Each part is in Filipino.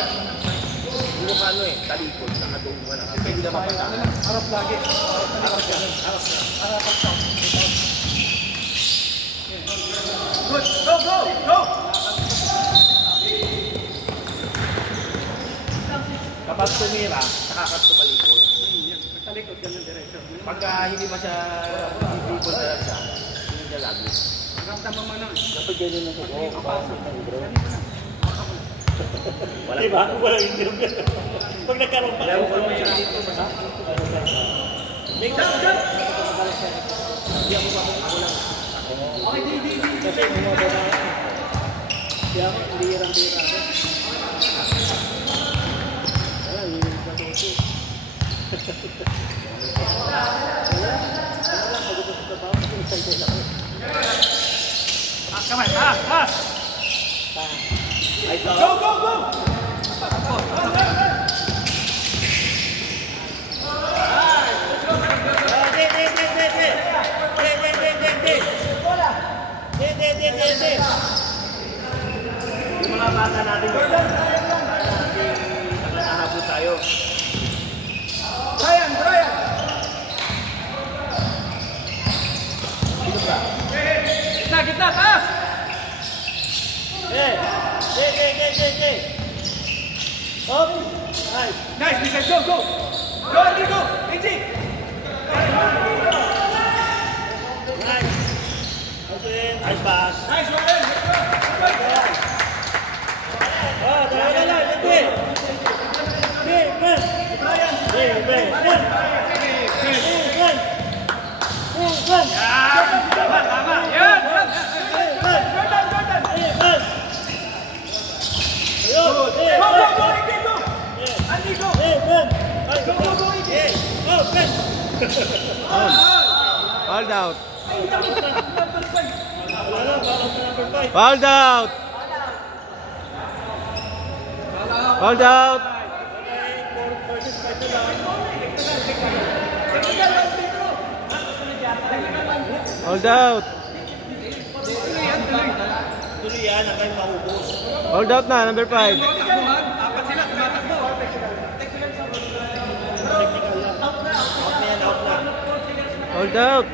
Hindi ka ano eh, talikod, nakatong ka na. Pwede na mapata. Harap lagi. Harap ka. Harap ka. Good. Go, go, go! Kapag tumira, saka ka tumalikod. Talikod ka ng diretso. Pagka hindi ba siya hindi po talaga, hindi niya lagi. Ramdam mo man. Kapag ganyan ang kuko, kapasok ng bro. Diba? Walang hindi. Pag nagkaroon pa. Alam ko naman siya dito, masakit. Make jump, jump! Hindi ako ba kung ako lang. Okay, di. Kasi bumaba na. Kaya ako, lirang-lirang. Wala, lirang ka ito. Wala, pagod sa trabaho. Excited ako. Kamay, taas! Go, go, go! Yung mga bata natin, nakahabot tayo. Brian! Gitna, taas! Hop! Nice! Nice, Michelle, go, go! Go, Andy, go! Easy! Nice! Okay, nice pass! Nice, Ryan! Oh, dalawa lang! Hindi! Ben! Tama! Yan! Go, Andy, go! Andy, go! Go, Andy! Hold out. Hold out. Hold out. Hold out. Tuloy yan, ang kayo maubos. Hold out na, number 5. Apat sila, tumatakbo. Hold out.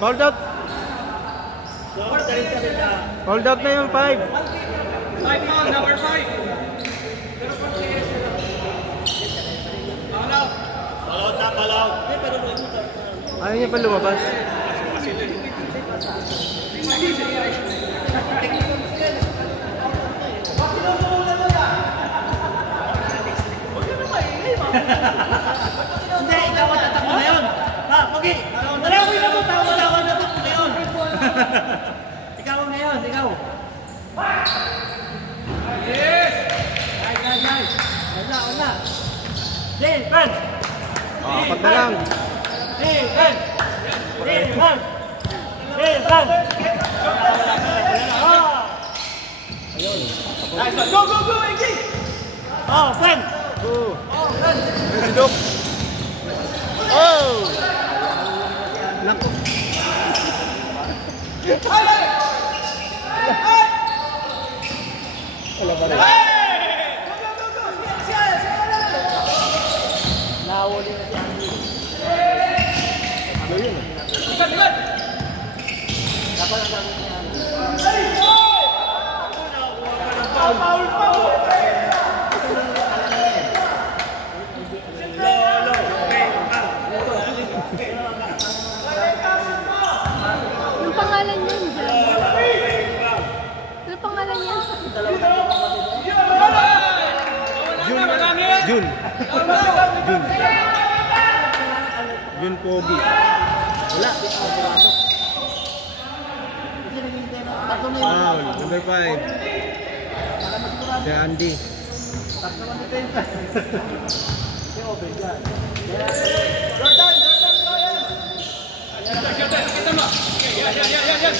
Hold out. So, dali sa nila. Hold out na yung 5. 5 foul, number 5. Balaw. Ayaw niya pa lumabas. Hindi, ikaw ang tatakbo na yun. Ha, Pogi. Dalawin na mo, tao na tatakbo na yun. Ikaw ang ngayon, ikaw. Yes! Nice. Wala. Then, run. Apat na lang. Then, run. Nice one. Go, Iggy! Oh, friend. Si Doc. Oh! Naku. Wala ba rin? Nahuli na si Andy. Ano yun? Good! Dapat ang dami niya. Foul! Anong pangalan yun? Anong pangalan yan? Jun Pogi. Wala. Number 5. Si Andy. Kita mo. Yan.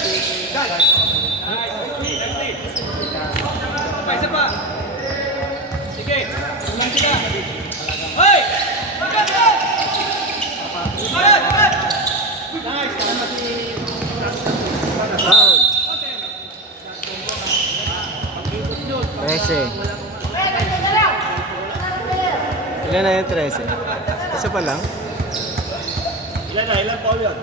Isa pa. Sige. Ulang sila. Hoy! Foul. 13. Ilan na yung 13? Isa pa lang? Ilan na? Ilan pa yun?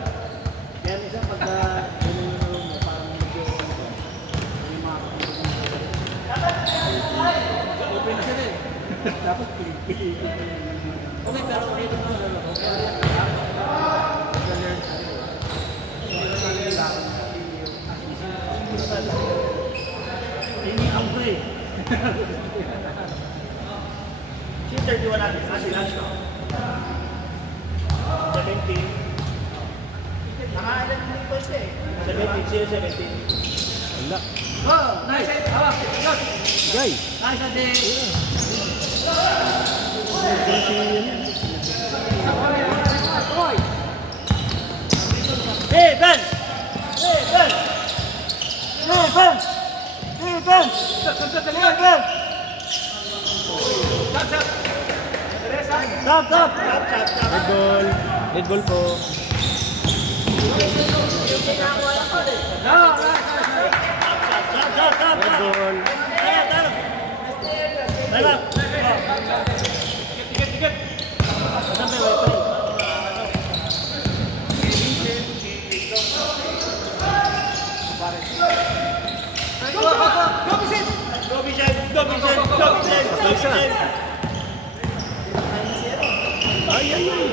Kaya isa pagka inulong mo, parang medyo may mga open na sila eh. Tapos pili. Okay, pero dito na lang. Ini ang pre. Yung 31 natin, kasi lunch no? 17. Nakaalan din po ito eh. 17, 17. Wala. Oh, nice. Hawak. Good. Gay. Nice, Ade. Hey, Ben! Hey, Ben! Hey, Ben! Hey, Ben! Hey, Ben! Stop! Red ball. Red ball po. Stop! Red ball. Ay, ay, ay.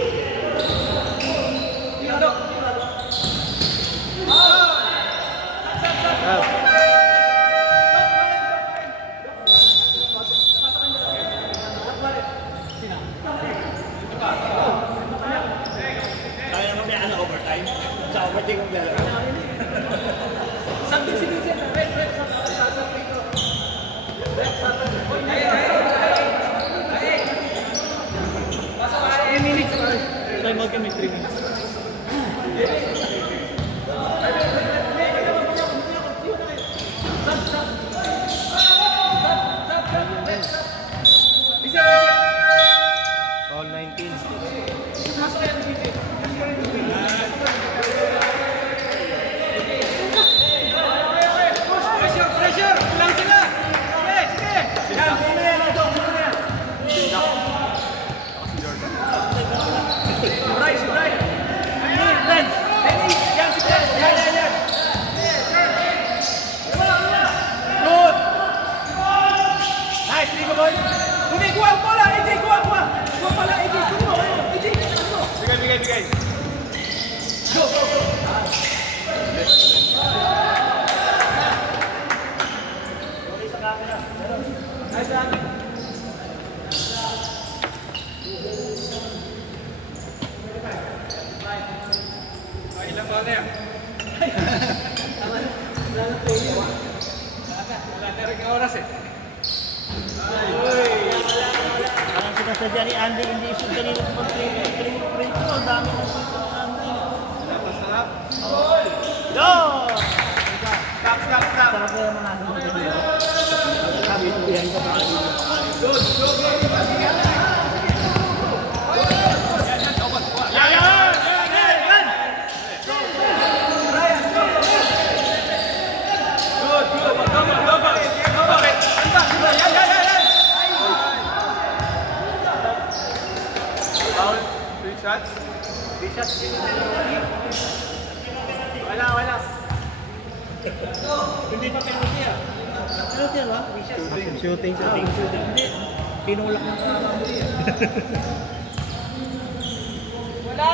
Kaya naman may ano overtime. Sa overtime kong lalaro. Something citizen. Red. Time out kami 3 minutes. All 19. Pressure! Lang sila! Sige! Yan, kumaya na ito. Right. Ben! Yan, si Ben! Yan. Good! Nice, Rico boy! Hindi, kuha ang bola! AJ, kuha! Kuha pala, AJ! Kuha mo! AJ, kuha mo! Bigay! Go! Nice, Andy! Ilang bola na yan? Wala na rin oras eh. Ang sinasadya ni Andy, hindi siya ganito mag-free ko. Ang dami ng free ko ng Andy. Sarap. Go! Stop. Sarap na naman natin. Sabi ito yan ka pa. Good. Three shots. Wala. Hindi pa penalty ah. Penalty ba? Shooting. Hindi. Pinulak ng kamamuli ah. Wala!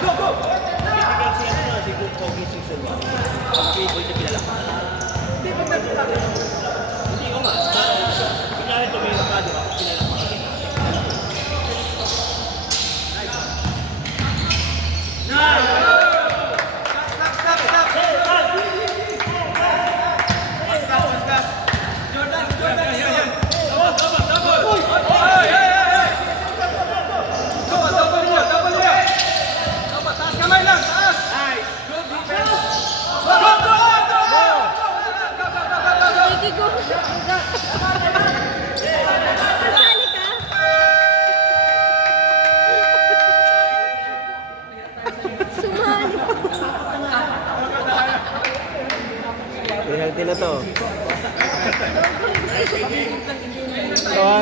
Go! Typical siya na si Good Pogi Season 1. Pag-boy siya pinalakpan. Hindi pa nagsasabi. Hindi ko nga. Kunyari tumira ka, di ba? Pinalakpan. Nice!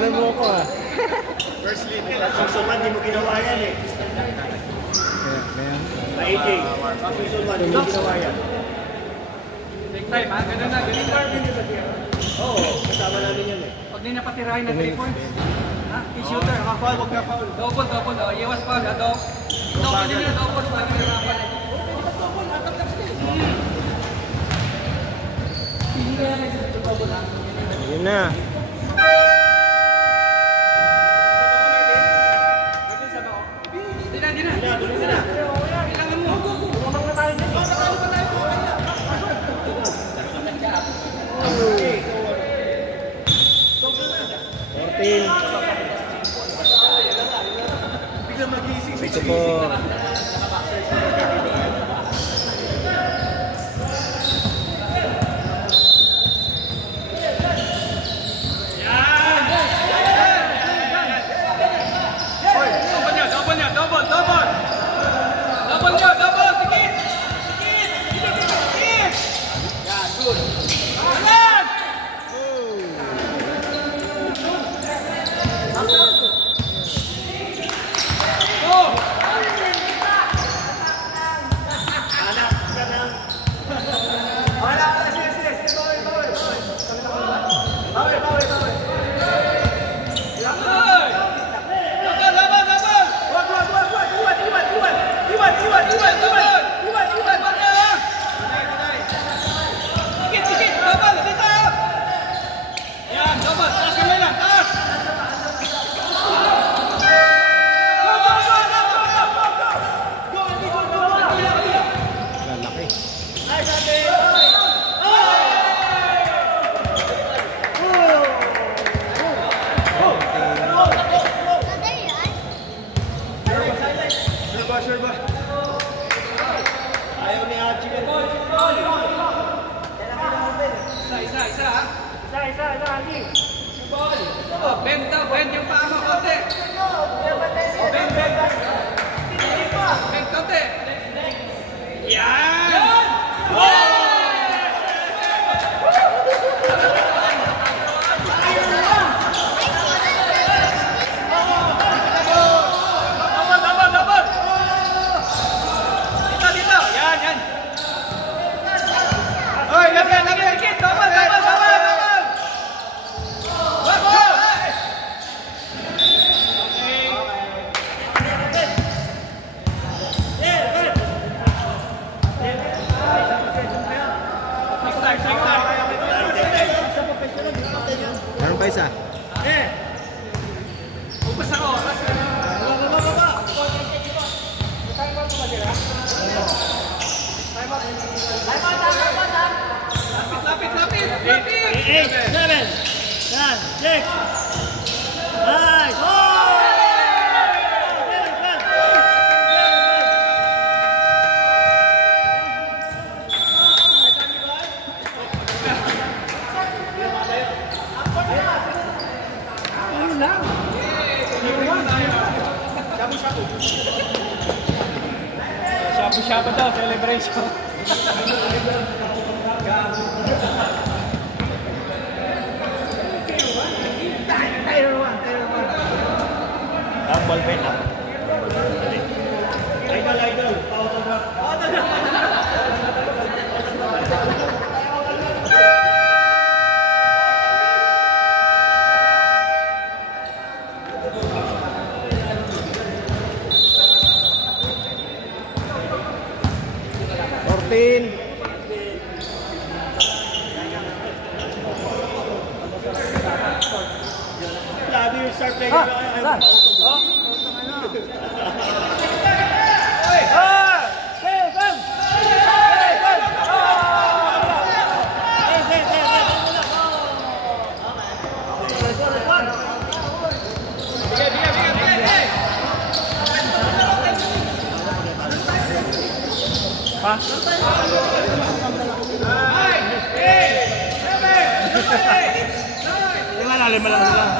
Tinanggal mo ako ah. First lead. Susunod, hindi mo ginawa yan eh. AJ, susunod, hindi mo ginawa yan. Take time ha, ganun na. Ganun na. Oo, kasama namin yan eh. Huwag din napatirahin ng 3 points. Ha? T-shooter. Naka-foul, huwag na foul. Double. Oh, iwas foul. Double din yun. Double. Huwag na foul. Yun na. Hindi na. Kailangan mo. Bumabang na tayo dyan. Biglang mag-iising. Ito po. Sure ba? Ayaw ni Hachi ka. Isa ha? Isa, Andy. Bend yung paa mo, konti. Bend konti. Yan! Meron pa isa. Upas ako. Lapit. 8, 7, 9, 6. Nice! Shabu-shabu daw, celebration. Ball pen up. Idol. Autograph. Lagi yung start playing. Lima lang sila.